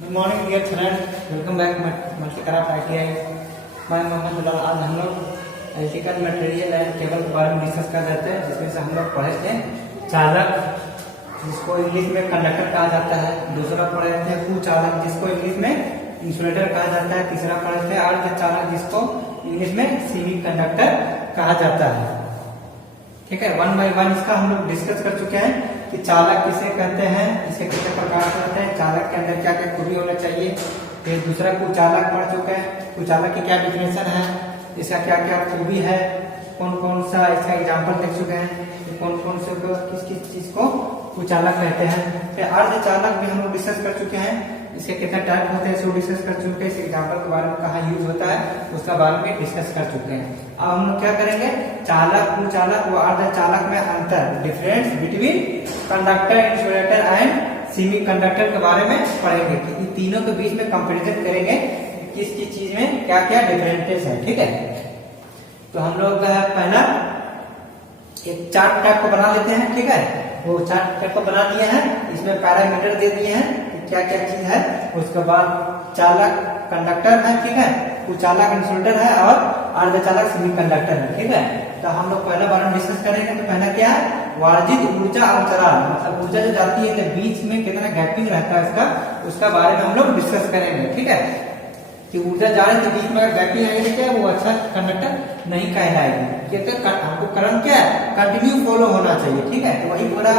Good morning dear friend, welcome back multicraft ITI। मैं मोहम्मद बिलाल। आज हम लोग इलेक्ट्रिकल मटेरियल एंड केबल के बारे में डिस्कस कर रहे थे, जिसमें से हम लोग पढ़े थे चालक, जिसको इंग्लिश में कंडक्टर कहा जाता है। दूसरा पढ़े थे कुचालक, जिसको इंग्लिश में इंसुलेटर कहा जाता है। तीसरा पढ़े थे अर्धचालक, जिसको इंग्लिश में सेमी कंडक्टर कहा जाता है। ठीक है, वन बाय वन इसका हम लोग डिस्कस कर चुके हैं कि चालक किसे कहते हैं, इसे कितने प्रकार से होते हैं, चालक के अंदर क्या क्या खूबी होना चाहिए। फिर दूसरा कुचालक पढ़ चुके हैं, कुचालक की क्या डिफिनेशन है, इसका क्या क्या खूबी है, कौन कौन सा इसका एग्जाम्पल देख चुके हैं, कौन कौन से किस किस चीज को कुचालक कहते हैं। फिर अर्धचालक भी हम लोग डिस्कस कर चुके हैं, इसके कितने टाइप होते हैं इसको डिस्कस कर चुके हैं। इस एग्जाम्पल के बारे में कहाँ यूज होता है उसका बारे में डिस्कस कर चुके हैं। अब हम लोग क्या करेंगे, चालक, कुचालक व अर्धचालक में अंतर, difference between conductor, insulator and semi conductor के बारे में पढ़ेंगे कि इन तीनों के बीच में कंपैरिजन करेंगे किस किस चीज में क्या क्या डिफरेंसेस है। ठीक है, तो हम लोग पहला एक चार्ट टाइप को बना लेते हैं। ठीक है, वो चार्ट टाइप को बना दिए हैं, इसमें पैरामीटर दे दिए हैं क्या क्या चीज है। उसके बाद चालक कंडक्टर है, ठीक है, कुचालक इंसुलेटर है और अर्धचालक सेमी कंडक्टर है। ठीक है, तो हम लोग पहला बारे में डिस्कस करेंगे। तो पहला क्या है, वर्जित ऊर्जा अंतराल, मतलब ऊर्जा जो जाती है तो बीच में कितना गैपिंग रहता है इसका, उसका बारे में हम लोग डिस्कस करेंगे। ठीक है, कि ऊर्जा जा रही है तो बीच में अगर गैपिंग आएगी क्या वो अच्छा कंडक्टर नहीं कहलाएगी, क्योंकि हमको करंट क्या है कंटिन्यू फॉलो होना चाहिए। ठीक है, तो वही पूरा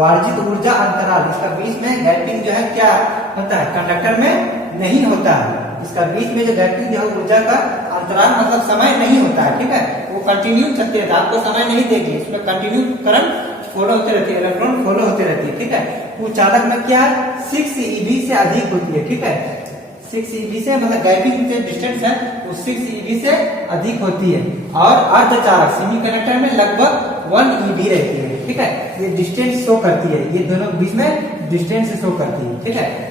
वर्जित ऊर्जा अंतराल, इसका बीच में गैपिंग जो है क्या होता है कंडक्टर में नहीं होता है। इसका बीच में जो गैपिंग जो है ऊर्जा का अंतराल मतलब समय नहीं होता है। ठीक है, वो कंटिन्यू चलते रहता है, आपको समय नहीं देगी, इसमें कंटिन्यू करंट फॉलो होते रहती है, इलेक्ट्रॉन फॉलो होते रहती है। ठीक है, कुचालक में क्या है 6 eV से अधिक होती है। ठीक है, 6 eV से मतलब गैपिंग जो डिस्टेंस है वो 6 eV से अधिक होती है। और अर्धचालक सेमी कंडक्टर में लगभग 1 eV रहती है। ठीक है, ये डिस्टेंस शो करती है, ये दोनों बीच में डिस्टेंस शो करती है। ठीक है,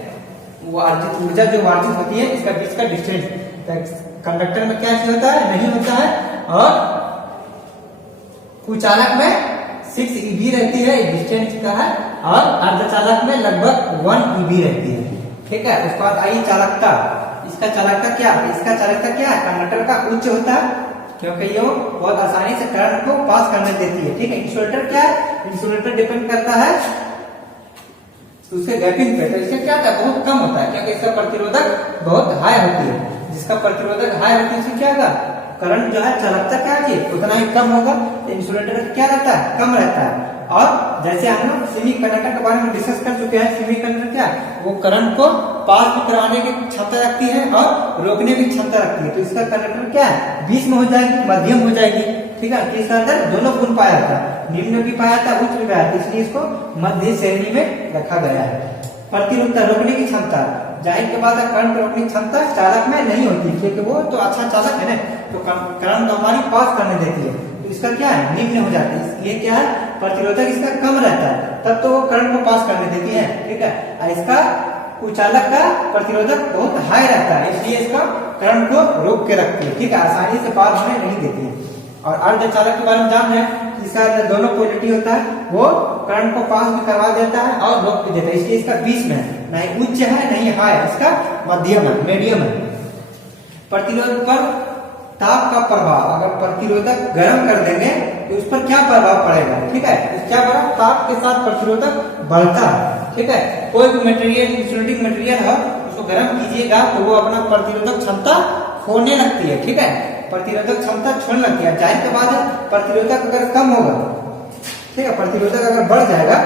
वो अर्जित ऊर्जा जो अर्जित होती है इसका बीच का डिस्टेंस कंडक्टर में क्या होता है नहीं होता है। और कुचालक में 6 eV रहती है, डिस्टेंस का है, और अर्धचालक में लगभग 1 eV रहती है। ठीक है, उसके बाद आई चालकता, इसका चालकता क्या है, इसका चालकता क्या है कंडक्टर का उच्च होता है, क्योंकि ये बहुत आसानी से करंट को पास करने देती है। ठीक है, इंसुलेटर क्या है, इंसुलेटर डिपेंड करता है उसके गैपिंग पे, तो इसका क्या था बहुत कम होता है, क्योंकि इसका प्रतिरोधक बहुत हाई होती है। जिसका प्रतिरोधक हाई होती है उससे क्या होगा करंट जो है चालकता क्या है उतना ही कम होगा। तो इंसुलेटर क्या रहता है कम रहता है। और जैसे हम लोग सेमी कंडक्टर के बारे में डिस्कस कर चुके हैं, सेमी कंडक्टर क्या वो करंट को पास भी कराने की क्षमता रखती है और रोकने की क्षमता रखती है। तो इसका कंडक्टर क्या है बीच में हो जाएगी, मध्यम हो जाएगी। ठीक है, इसके अंदर दोनों गुण पाया था, निम्न भी पाया था उच्च भी पाया था, इसलिए इसको मध्य श्रेणी में रखा गया है। प्रतिरोधकता रोकने की क्षमता, जाहिर के बाद करंट रोकने की क्षमता चालक में नहीं होती, क्योंकि वो तो अच्छा चालक है ना, तो करंट तो हमारी पास करने देती है, तो इसका क्या है निम्न हो जाती है। ये क्या है प्रतिरोधक इसका कम रहता है, तब तो वो करंट को पास करने देती है। ठीक है, इसका कुचालक का प्रतिरोधक बहुत हाई रहता है, इसलिए इसका करंट को रोक के रखती है। ठीक है, आसानी से पास होने नहीं देती है। और अर्धचालक के बारे में जान रहे हैं, इसका दोनों पोलैरिटी होता है, वो करंट को पास भी करवा देता है और रोक भी देता है, इसलिए इसका बीच में नहीं उच्च है नहीं हाई, इसका मध्यम है, मीडियम है। प्रतिरोध पर ताप का प्रभाव, अगर प्रतिरोधक गर्म कर देंगे तो उस पर क्या प्रभाव पड़ेगा। ठीक है, क्या बड़ा ताप के साथ प्रतिरोधक बढ़ता है। ठीक है, कोई भी मटेरियल इंसुलेटिंग मटेरियल है उसको गर्म कीजिएगा तो वो अपना प्रतिरोधक क्षमता खोने लगती है। ठीक है, प्रतिरोधक क्षमता छोड़ने लगती है। जाहिर के बाद प्रतिरोधक अगर कम होगा, ठीक है, प्रतिरोधक अगर बढ़ जाएगा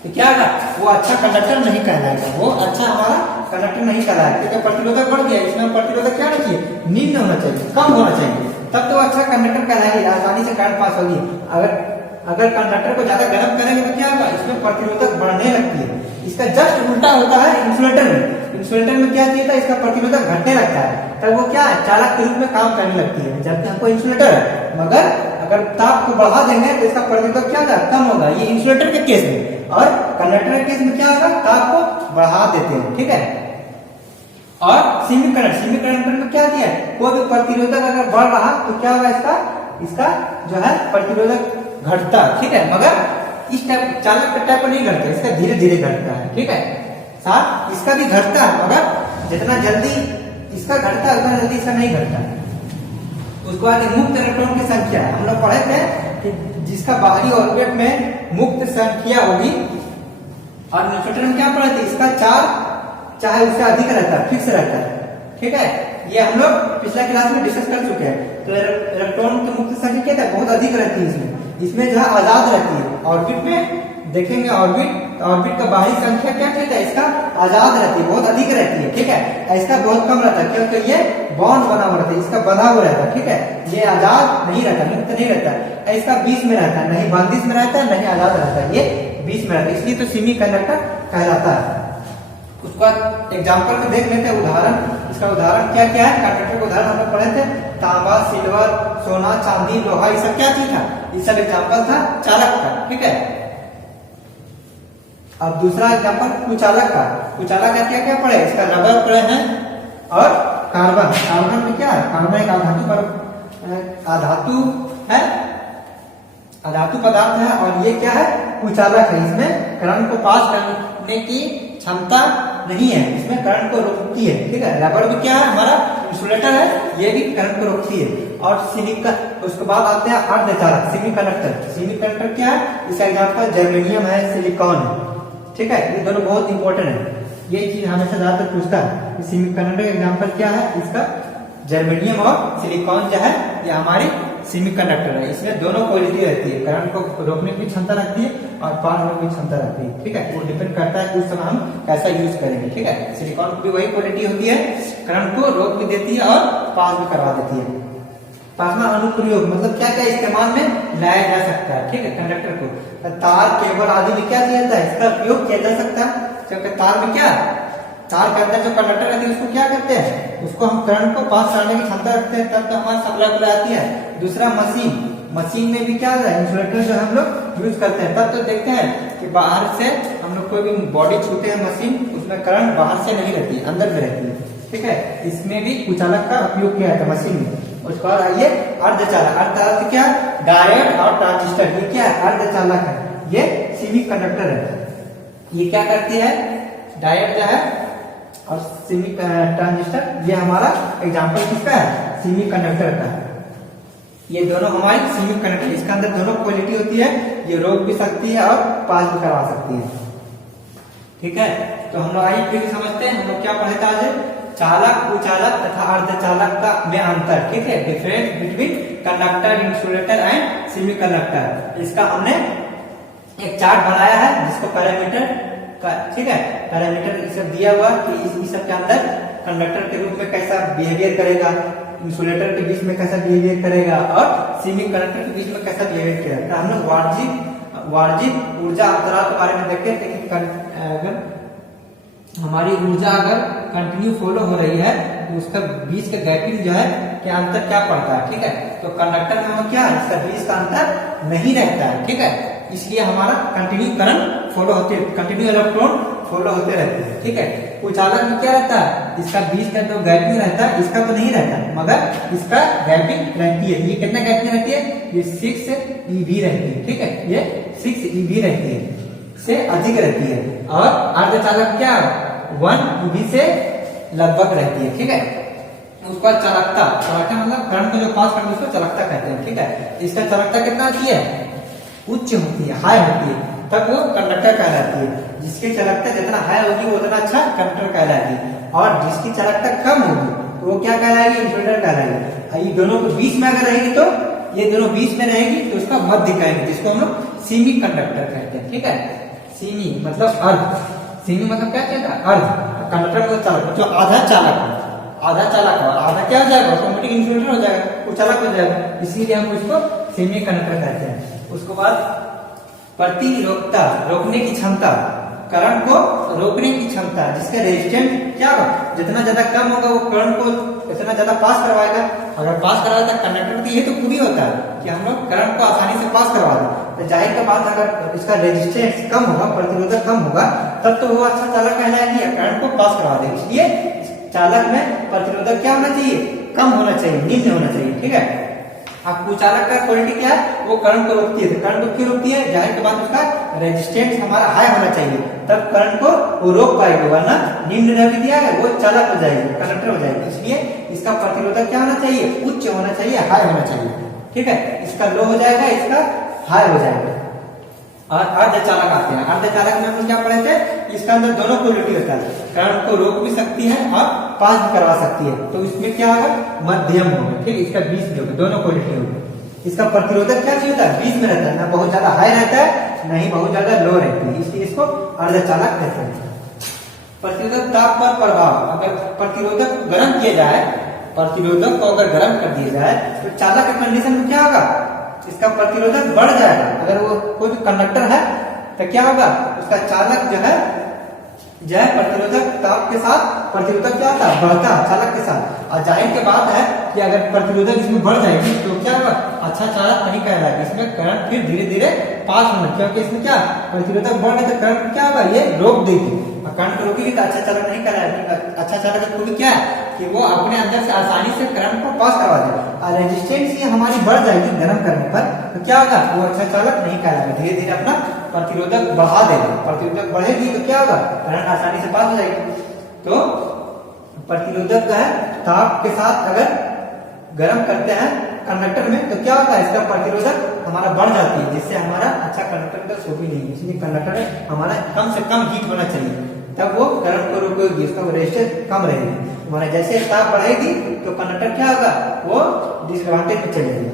तो क्या होगा वो अच्छा कंडक्टर नहीं कहलाएगा, वो अच्छा हमारा कंडक्टर नहीं कहलाएगा, क्योंकि प्रतिरोधक बढ़ गया। इसमें प्रतिरोधक क्या रखिए निम्न होना चाहिए, कम होना चाहिए, तब तो अच्छा कंडक्टर कहलाएगी, आसानी से करंट पास होगी। अगर कंडक्टर को ज्यादा गर्म करेंगे तो क्या होगा इसमें प्रतिरोधक बढ़ने लगती है। इसका जस्ट उल्टा होता है इंसुलेटर में। इंसुलेटर में क्या चाहिए था इसका प्रतिरोधक घटने लगता है, तब वो क्या है चालक के रूप में काम करने लगती है। जबकि हमको इंसुलेटर है, मगर अगर ताप को बढ़ा देंगे तो इसका प्रतिरोधक क्या होगा कम होगा, ये इंसुलेटर के केस में। और कंडक्टर के केस में क्या होगा ताप को बढ़ा देते हैं। ठीक है, और सेमी कंडक्टर में क्या दिया है कोई भी प्रतिरोधक अगर बढ़ रहा तो क्या होगा इसका जो है प्रतिरोधक घटता। ठीक है, मगर इस टाइप चालक के टाइप पर नहीं घटता, इसका धीरे धीरे घटता है। ठीक है, था, इसका भी घटता है, मगर जितना जल्दी इसका घटता है उतना जल्दी इसका नहीं घटता। उसको आगे मुक्त इलेक्ट्रॉन की संख्या हम लोग पढ़े थे कि जिसका बाहरी ऑर्बिट में मुक्त संख्या होगी, और न्यूटन में क्या पढ़े थे, इसका चाहे उससे अधिक रहता है, फिक्स रहता है। ठीक है, ये हम लोग पिछला क्लास में डिस्कस कर चुके हैं। तो इलेक्ट्रॉन की मुक्त संख्या क्या था, बहुत अधिक रहती है इसमें जो है आजाद रहती है। ऑर्बिट में देखेंगे, ऑर्बिट का बाहरी संख्या क्या कहता है, इसका आजाद रहती है, बहुत अधिक रहती है। ठीक है, इसका बहुत कम रहता है क्योंकि ये बॉन्ड बना हुआ रहता है, इसका बंधा हुआ रहता है। ठीक है, ये आजाद नहीं रहता, मुक्त नहीं रहता, इसका बीच में रहता है, नहीं बंदिश में रहता है, नहीं आजाद रहता है, ये बीच में रहता है, इसलिए तो सेमी कंडक्टर कहलाता है। उसका एग्जाम्पल में देख लेते हैं उदाहरण। इसका उदाहरण क्या क्या है, कंडक्टर का उदाहरण हम लोग पढ़े थे, तांबा, सिल्वर, सोना, चांदी, लोहा, ये सब क्या चीज था, ये सब एग्जाम्पल था चालक का। ठीक है, अब दूसरा एग्जाम्पल कुचालक का। कुचालक का क्या क्या पढ़े, इसका रबर पढ़े हैं और कार्बन। कार्बन में क्या है, कार्बन एक आधातु है, अधातु पदार्थ है, और ये क्या है, कुचालक है। इसमें करंट को पास करने की क्षमता नहीं है, इसमें करंट को रोकती है। ठीक है, रबर भी क्या है, हमारा इंसुलेटर है, ये भी करंट को रोकती है। और सिलिकॉन, उसके बाद आते हैं अर्धचालक, सेमी कंडक्टर। सेमी कंडक्टर क्या है, इसका एग्जाम्पल जर्मेनियम है, सिलिकॉन है। ठीक है, ये दोनों बहुत इंपॉर्टेंट है, ये चीज हमेशा ज्यादातर पूछता है। सेमी कंडक्टर का एग्जाम्पल क्या है, इसका जर्मेनियम और सिलिकॉन जो है ये हमारी सेमी कंडक्टर है। इसमें दोनों क्वालिटी रहती है, करंट को रोकने की क्षमता रखती है और पास होने की क्षमता रखती है। ठीक है, वो डिपेंड करता है उस समय हम कैसा यूज करेंगे। ठीक है, सिलिकॉन की भी वही क्वालिटी होती है, करंट को रोक भी देती है और पास भी करवा देती है। पांचवा अनुप्रयोग, मतलब क्या क्या इस्तेमाल में लाया जा सकता है। ठीक है, कंडक्टर को तार, केबल आदि में क्या किया जाता है, इसका उपयोग किया जा सकता है। क्योंकि तार में क्या, तार के अंदर जो कंडक्टर रहती है उसको क्या करते हैं, उसको हम करंट को पास करने की क्षमता रखते हैं, तब तो हमारी सप्लाई आती है। दूसरा मशीन में भी क्या है, इंसुलेटर जो हम लोग यूज करते हैं, तब तो देखते हैं कि बाहर से हम लोग कोई भी बॉडी छूते हैं मशीन, उसमें करंट बाहर से नहीं रहती, अंदर में रहती है। ठीक है, इसमें भी कुचालक का उपयोग किया जाता है मशीन में। उसके बाद आइए अर्धचालक। अर्धचालक क्या, डायोड और ट्रांजिस्टर, ये क्या है, अर्धचालक है, ये सेमी कंडक्टर है। ये क्या करती है, डायोड जो है और सेमी ट्रांजिस्टर, ये हमारा एग्जांपल किसका है, सेमी कंडक्टर का है। ये दोनों हमारी सेमी कंडक्टर, इसके अंदर दोनों क्वालिटी होती है, ये रोक भी सकती है और पास भी करवा सकती है। ठीक है, तो हम लोग आइए फिर समझते हैं हम लोग क्या पढ़े थे आज, चालक, कुचालक तथा अर्धचालक का में अंतर। ठीक है, difference between conductor, insulator and semi conductor. इसका हमने एक चार्ट बनाया है जिसको पैरामीटर का, ठीक है, पैरामीटर सब दिया हुआ कि इस सब के अंदर कंडक्टर के रूप में कैसा बिहेवियर करेगा, इंसुलेटर के बीच में कैसा बिहेवियर करेगा और सेमी कंडक्टर के बीच में कैसा बिहेवियर करेगा। हम लोग वार्जित ऊर्जा अंतराल के बारे में देखे थे कि अगर हमारी ऊर्जा अगर कंटिन्यू फॉलो हो रही है तो उसका बीच का गैपिंग जो है क्या अंतर क्या पड़ता है। ठीक है, तो कंडक्टर में हम क्या है, इसका बीच का अंतर नहीं रहता है। ठीक है, इसलिए हमारा कंटिन्यू करंट फॉलो होते, कंटिन्यू इलेक्ट्रॉन फॉलो होते रहते हैं। ठीक है, कुचालक में क्या रहता है, इसका बीच का जो गैपिंग रहता है, इसका तो नहीं रहता, मगर इसका गैपिंग रहती है। ये कितना गैपिंग रहती है, ये 6 eV रहती है। ठीक है, ये 6 eV रहती है, से अधिक रहती है। और अर्धचालक क्या 1 eV से लगभग रहती है। ठीक है, उसका चालकता, मतलब करंट को जो पास करते हैं उसको चालकता कहते हैं। ठीक है, इसका चालकता कितना होती है, उच्च होती है, हाई होती है, तब वो कंडक्टर कहलाती है। जिसकी चालकता जितना हाई होगी उतना अच्छा कंडक्टर कहलाएगी, और जिसकी चालकता कम होगी तो वो क्या कहलाएगी, इंसुलेटर कहलाएगी। ये दोनों के बीच में अगर रहेगी तो ये दोनों बीच में रहेगी तो उसका मध्य कहेंगे, जिसको हम लोग सेमी कंडक्टर कहते हैं। ठीक है, सेमी मतलब अर्ध, सेमी मतलब क्या कहता है, अर्ध। कंडक्टर मतलब चालक, जो आधा चालक है, आधा चालक है, आधा क्या हो जाएगा, ऑटोमेटिक इंसुलेटर हो जाएगा, वो चालक हो जाएगा, इसीलिए हम उसको सेमी कंडक्टर कहते हैं। उसके बाद प्रतिरोधकता, रोकने की क्षमता, करंट को रोकने की क्षमता, जिसका रेजिस्टेंस क्या होगा, जितना ज्यादा कम होगा वो करंट को इतना ज्यादा पास करवाएगा। अगर पास करवाता कंडक्टर तो ये तो पूरी होता है कि हम लोग करंट को आसानी से पास करवा दें, तो जाहिर के बाद अगर इसका रेजिस्टेंस कम होगा, प्रतिरोधक कम होगा, तब तो वो अच्छा चालक कहलाएगी, करंट को पास करवा देगी। इसलिए चालक में प्रतिरोधक क्या होना चाहिए, कम होना चाहिए, निम्न होना चाहिए। ठीक है, अब कुचालक का क्वालिटी क्या है, वो करंट को रोकती है। तो करंट को क्यों रोकती है, जाहिर के बाद उसका रेजिस्टेंस हमारा हाई होना चाहिए, तब करंट को वो रोक पाएगी, वरना निम्न रह भी दिया है वो चालक हो जाएगी, कंडक्टर हो जाएगी। इसलिए इसका प्रतिरोधक क्या होना चाहिए, उच्च होना चाहिए, हाई होना चाहिए। ठीक है, इसका लो हो जाएगा, इसका हाई हो जाएगा। और अर्धचालक आते हैं। अर्धचालक में हम क्या पढ़े थे, इसका अंदर दोनों क्वालिटी होता है, करंट को रोक भी सकती है और पास भी करवा सकती है। तो इसमें क्या होगा, मध्यम होगा। ठीक है, इसका 20 में होगा, दोनों क्वालिटी होगी। इसका प्रतिरोधक क्या चाहिए होता है, 20 में रहता है, ना बहुत ज्यादा हाई रहता है, नहीं बहुत ज्यादा लो रहती है, इसलिए इसको अर्धचालक कहते हैं। प्रतिरोधक ताप पर प्रभाव, अगर प्रतिरोधक गर्म किया जाए, प्रतिरोधक को अगर गर्म कर दिया जाए तो चालक के कंडीशन में क्या होगा, इसका प्रतिरोधक बढ़ जाएगा। अगर वो कोई भी कंडक्टर है तो क्या होगा, उसका चालक जो है प्रतिरोधक ताप के साथ प्रतिरोधक क्या होता है, बढ़ता है चालक के साथ। और जाहिर के बात है कि अगर प्रतिरोधक इसमें बढ़ जाएगी तो क्या होगा, अच्छा चालक नहीं कहलाएगा, इसमें करंट फिर धीरे धीरे पास होना, क्योंकि इसमें क्या प्रतिरोधक बढ़ गया तो करंट क्या होगा, ये रोक देगी। और करंट रोकेगी तो अच्छा चालक नहीं कहलाएगा। अच्छा चालक का खूबी क्या है कि वो अपने अंदर से आसानी से करंट को पास करवा दे। और रेजिस्टेंस ये हमारी बढ़ जाएगी गर्म करने पर, तो क्या होगा, वो अच्छा चालक नहीं कहलाएगा, धीरे धीरे अपना प्रतिरोधक बढ़ा देगा। प्रतिरोधक बढ़ेगी तो क्या होगा, करंट आसानी से पास हो जाएगी। तो प्रतिरोधक है ताप के साथ अगर गर्म करते हैं कंडक्टर में तो क्या होता है, इसका प्रतिरोधक हमारा बढ़ जाती है, जिससे हमारा अच्छा कंडक्टर का शो भी नहीं। इसलिए कंडक्टर में हमारा कम से कम हीट होना चाहिए, तब वो करंट को रोकेगी, उसका रेजिस्टेंस कम रहेगी। हमारा जैसे ताप बढ़ेगी तो कंडक्टर क्या होगा, वो डिसएडवांटेज में चलेगी।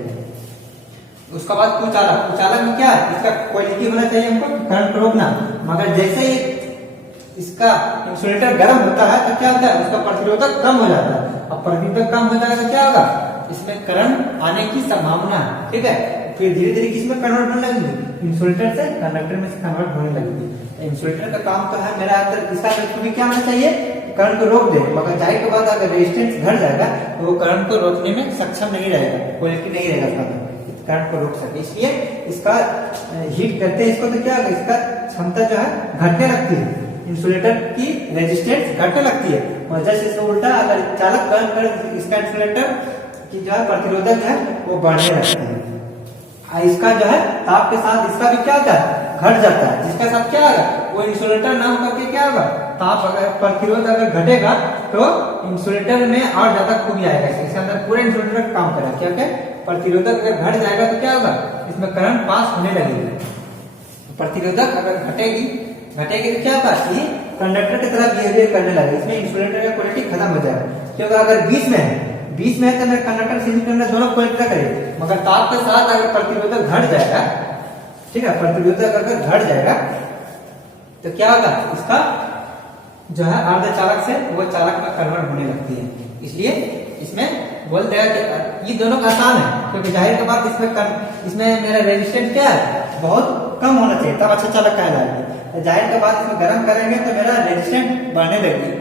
उसके बाद कुचालक, कुचालक में क्या, इसका क्वालिटी होना चाहिए हमको करंट रोकना, मगर जैसे ही इसका इंसुलेटर गर्म होता है तो क्या होता है, उसका प्रतिरोधक कम हो जाता है। अब प्रतिरोधक कम हो जाएगा तो क्या होगा, इसमें करंट आने की संभावना है। ठीक है, फिर धीरे धीरे किसमें कन्वर्ट होने लगेगी, इंसुलेटर से कंडक्टर में से कन्वर्ट होने लगेगी। इंसुलेटर का काम तो है मेरा इसका भी क्या होना चाहिए, करंट को रोक दे, मगर जाहिर के बाद अगर रेजिस्टेंस घट जाएगा तो वो करंट को रोकने में सक्षम नहीं रहेगा, क्वालिटी नहीं रहेगा उसका, करंट को रोक सके। इसलिए इसका हीट करते हैं इसको तो क्या होगा, इसका क्षमता जो है घटने लगती है, इंसुलेटर की रेजिस्टेंस घटने लगती है। और जैसे इसको उल्टा अगर चालक गर्म कर, इसका इंसुलेटर की जो है प्रतिरोधक है वो बढ़ने लगती है। इसका जो है ताप के साथ इसका भी क्या होता है, घट जाता है, जिसका साथ क्या होगा, वो इंसुलेटर ना होकर के क्या होगा, ताप अगर प्रतिरोध अगर घटेगा तो इंसुलेटर में और ज्यादा खूबी आएगा, इसके अंदर पूरे इंसुलेटर काम करेगा, क्योंकि प्रतिरोधक अगर घट जाएगा तो क्या होगा, इसमें करंट पास होने लगेगी। प्रतिरोधक अगर घटेगी तो क्या होगा, ये कंडक्टर की तरह बिहेवियर करने लगे, इसमें इंसुलेटर का क्वालिटी खत्म हो जाएगा। क्योंकि अगर 20 में है तो कंडक्टर से इंसुलेटर दोनों क्वालिटी करे, मगर ताप के साथ अगर प्रतिरोधक घट जाएगा, ठीक है, प्रतिरोधक अगर घट जाएगा तो क्या होगा, इसका जो है अर्धचालक से वो चालक में कन्वर्ट होने लगती है। इसलिए इसमें बोल दिया कि ये दोनों आसान है, क्योंकि जाहिर के बाद इसमें मेरा रेजिस्टेंस क्या है, बहुत कम होना चाहिए, तब अच्छा चालक कहलाएगा। जाहिर के बाद इसमें गर्म करेंगे तो मेरा रेजिस्टेंस बढ़ने लगेगी,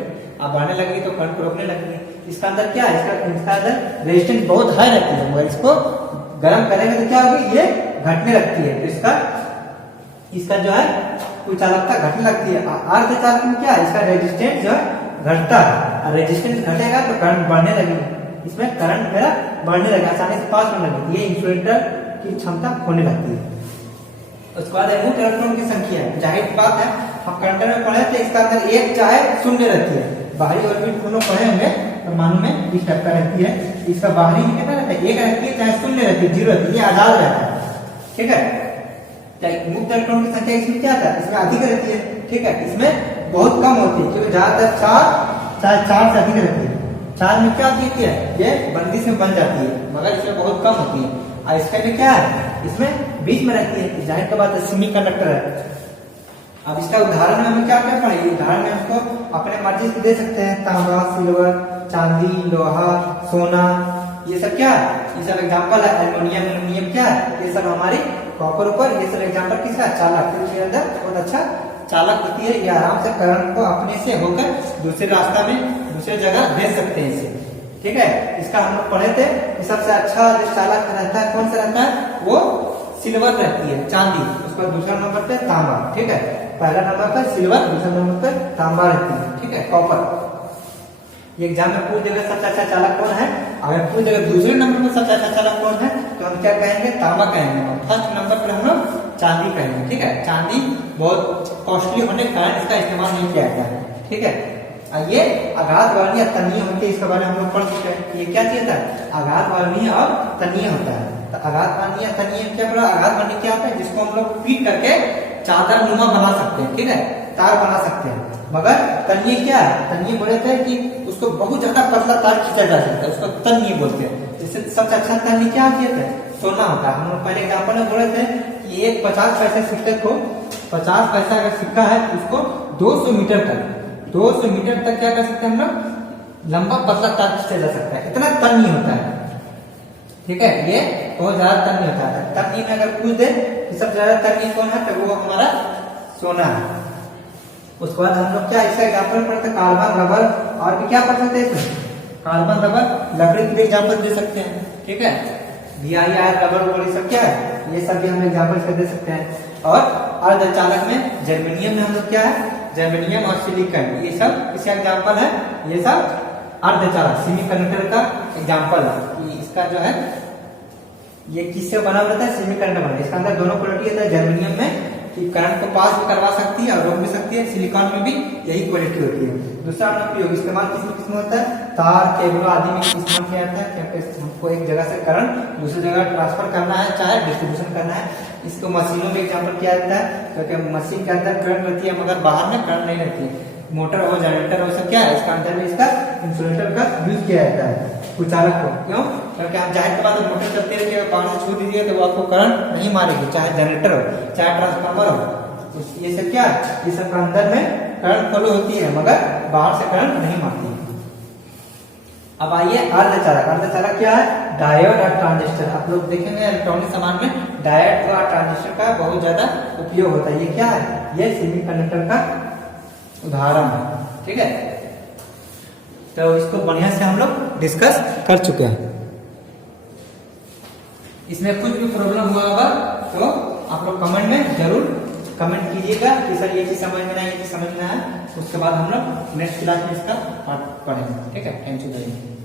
अब बढ़ने लगेगी तो करंट को रोकने लगेगी। इसका अंदर क्या है, इसका अंदर रेजिस्टेंस बहुत हाई रहती है, मगर इसको गर्म करेंगे तो क्या होगी, ये घटने लगती है, तो इसका जो है कुचालकता घटने लगती है। अर्धचालक में क्या है, इसका रेजिस्टेंस जो है घटता है, और रेजिस्टेंस घटेगा तो करंट बढ़ने लगेगी, इसमें करंट मेरा बढ़ने लगेगा, आसानी से पास होने लगती है, इंसुलेटर की क्षमता होने लगती है। उसके बाद मूल इलेक्ट्रॉन की संख्या, जाहिर बात है हम कंडक्टर में पढ़े थे, इसका अंदर एक चाहे शून्य रहती है, बाहरी ऑर्बिट दोनों पढ़े होंगे, परमाणु में इस टाइप का रहती है, इसका बाहरी में कितना रहता है, एक रहती है, चाहे शून्य रहती है, जीरो रहती है, ये आजाद रहता है। ठीक है, मुक्त इलेक्ट्रॉन की संख्या इसमें क्या था, इसमें अधिक रहती है। ठीक है, इसमें बहुत कम होती है, क्योंकि ज्यादातर चार से अधिक रहती है। चार में क्या होती है, ये बंदिश में बन जाती है, मगर इसमें बहुत कम होती है। और इसका में क्या है, इसमें बीच में रहती है, जाहिर के बाद सेमीकंडक्टर है। अब इसका उदाहरण में हमें क्या क्या पढ़ेंगे, उदाहरण में हमको अपने मर्जी से दे सकते हैं, तांबा, सिल्वर, चांदी, लोहा, सोना, ये सब क्या है, ये सब एग्जाम्पल है। एल्युमिनियम क्या है, ये सब हमारी कॉपर ऊपर, ये सब एग्जाम्पल किसका, चालक, इसके अंदर बहुत अच्छा चालक होती है, ये आराम से करंट को अपने से होकर दूसरे रास्ता में दूसरे जगह भेज सकते हैं इसे। ठीक है, इसका हम लोग पढ़े थे कि सबसे अच्छा जो चालक रहता है कौन सा रहता है, वो सिल्वर रहती है, चांदी, उसका दूसरा नंबर पे तांबा। ठीक है, पहला नंबर पर सिल्वर, दूसरा नंबर पर तांबा रहती है। ठीक है, कॉपर। ये एग्जाम में पूछ देगा सबसे अच्छा चालक कौन है, अगर पूछ देगा दूसरे नंबर पर सबसे अच्छा चालक कौन है तो हम क्या कहेंगे, तांबा कहेंगे। और फर्स्ट नंबर पर हम लोग चांदी कहेंगे। ठीक है, चांदी बहुत कॉस्टली होने के कारण इसका इस्तेमाल नहीं किया जाता है। ठीक है, ये आघात वर्णीय तन्नीय होती है, इसके बारे में हम लोग पढ़ चुके हैं। ये क्या चीज था, आघात वर्णीय और तन्नीय होता है। तो आघात वर्णीय तन्नीय क्या पड़ा, आघात वर्णीय क्या होता है, जिसको हम लोग पीट करके चादर नुमा बना सकते हैं। ठीक है, तार बना सकते हैं। मगर तन्नीय क्या है, तन्नीय बोले थे कि उसको बहुत ज्यादा पतला तार खींचा जा सकता है, उसको तन्नीय बोलते हैं। जैसे सबसे अच्छा तन्नीय क्या होती है, सोना होता है। हम लोग पहले एग्जाम्पल में बोले थे कि एक 50 पैसे सिक्के को, 50 पैसा अगर सिक्का है उसको 200 मीटर तक क्या कर सकते हैं हम लोग, लंबा पतला तार खींचा जा सकता है, इतना तन्नीय होता है। ठीक है, ये बहुत ज्यादा तन्नीय होता है। तन्नीय में अगर पूछ दे कि सबसे ज्यादा तन्नीय कौन है तो वो हमारा सोना है। उसके बाद हम लोग क्या इसका एग्जाम्पल पढ़ते हैं, कार्बन, रबर, और भी क्या पढ़ सकते हैं इसमें, कार्बन, रबर, लकड़ी के एग्जाम्पल दे सकते हैं। ठीक है, BIR, रबर, वो सब क्या है, ये सब भी हम एग्जाम्पल दे सकते हैं। और अर्धचालक में जर्मेनियम में हम लोग क्या है, जर्मेनियम और सिलिकॉन, ये सब इसका एग्जाम्पल है। ये सब अर्धचालक सेमीकंडक्टर का एग्जाम्पल है। इसका जो है ये किससे बना रहता है, सेमीकंडक्टर बना। इसके अंदर दोनों क्वालिटी होता है, जर्मेनियम में कि करंट को पास भी करवा सकती है और रोक भी सकती है, सिलिकॉन में भी यही क्वालिटी होती है। दूसरा अनुप्रयोग इस्तेमाल किसमें होता है, तार, केबल आदि में इस्तेमाल किया जाता है, क्योंकि हमको एक जगह से करंट दूसरी जगह ट्रांसफर करना है, चाहे डिस्ट्रीब्यूशन करना है। इसको मशीनों में एग्जाम्पल किया जाता है, क्योंकि मशीन के अंदर करंट रहती है मगर बाहर में करंट नहीं रहती है। मोटर हो, जनरेटर हो, सब क्या है, इसका अंदर में इसका इंसुलेटर का यूज किया जाता है कुचालक को। क्यों, क्योंकि आप जाहिर के बाद मोटर चलती रहती है, पावर से छू दीजिए तो वो आपको करंट नहीं मारेगी, चाहे जनरेटर हो चाहे ट्रांसफार्मर हो। तो ये सब क्या, ये सब अंदर में करंट फ्लो होती है मगर बाहर से करंट नहीं मारती है। अब आइए अर्धचालक। अर्धचालक क्या है, डायोड और ट्रांजिस्टर। आप लोग देखेंगे इलेक्ट्रॉनिक सामान में डायोड और ट्रांजिस्टर का बहुत ज्यादा उपयोग होता है। ये क्या है, ये सेमीकंडक्टर का उदाहरण है। ठीक है, तो इसको बढ़िया से हम लोग डिस्कस कर चुके हैं। इसमें कुछ भी प्रॉब्लम हुआ होगा तो आप लोग कमेंट में जरूर कमेंट कीजिएगा कि सर ये चीज समझ में ना, ये चीज समझ में आया। उसके बाद हम लोग नेक्स्ट क्लास में इसका पार्ट पढ़ेंगे। ठीक है, थैंक यू वेरी मच।